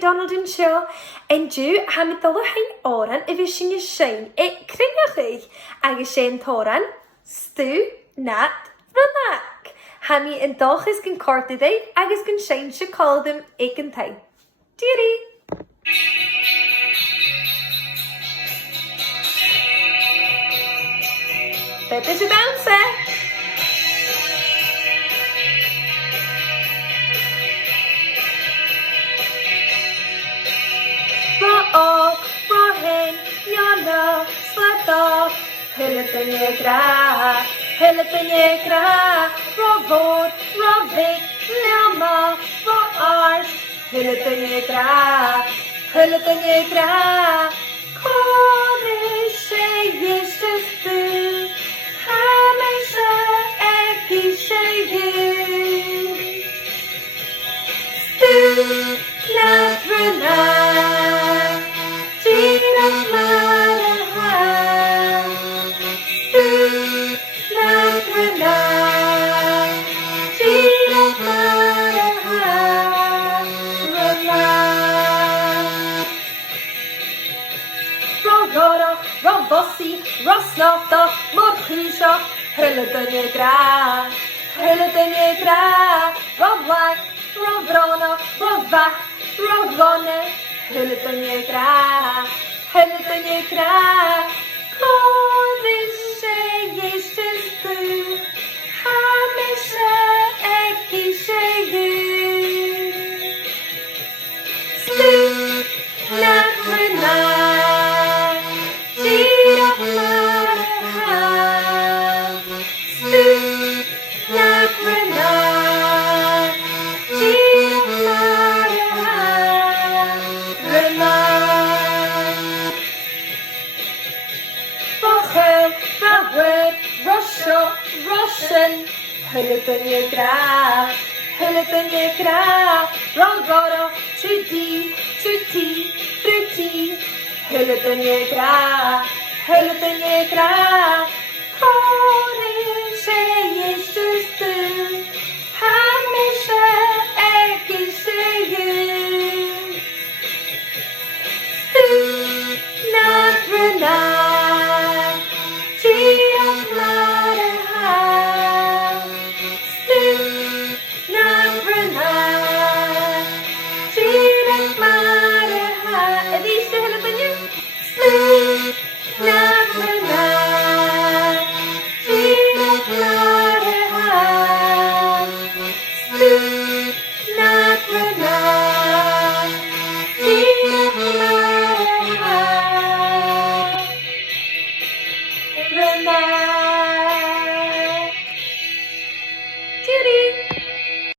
Donald yn sio. En dw, ham I ddolw hain oran y fysyn y sy'n e cryniach eich ag y sy'n toran stw nat fynac. Ham I yn dolch ys gyn cordydd ei ag ys gyn sy'n sy'n coldym eich yn tai. Diri! Beth is y bouncer? Rohen, Jana, Slata, Hillepenje gra, Rovod, Rovik, Lama, Roars, Hillepenje gra, Konische Jezus du, Hamische Ekische ju, Stu, Navrana. Rossi, Rosnata, Morchusha, Hillepenje gra, Roblack, Robrona, Robvac, Roblone, Hillepenje gra, Konische Jezus du, Hamische Ekische ju, Stu, Navrana. Russian, Hillepenje gra, Rogoro, Tutti, Frutti, Hillepenje gra, Konische Jezus du, Hamische Ekische ju, Stu, Navrana. Renee.